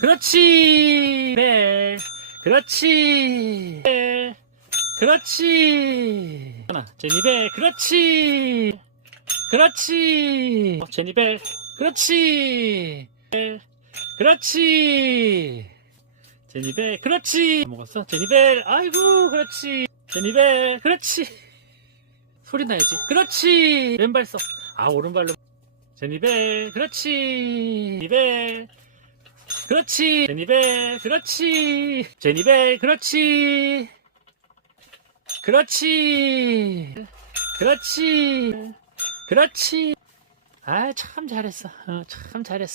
그렇지. 벨. 그렇지. 벨. 그렇지. 하나, 제니벨. 그렇지. 그렇지. 제니벨. 그렇지. 벨. 그렇지. 제니벨. 그렇지. 먹었어? 제니벨. 아이고, 그렇지. 제니벨. 그렇지. 소리 나야지. 그렇지. 왼발 써. 아, 오른발로. 제니벨. 그렇지. 제니벨. 그렇지. 제니벨. 그렇지. 제니벨. 그렇지. 그렇지. 그렇지. 그렇지. 아, 참 잘했어. 참 잘했어.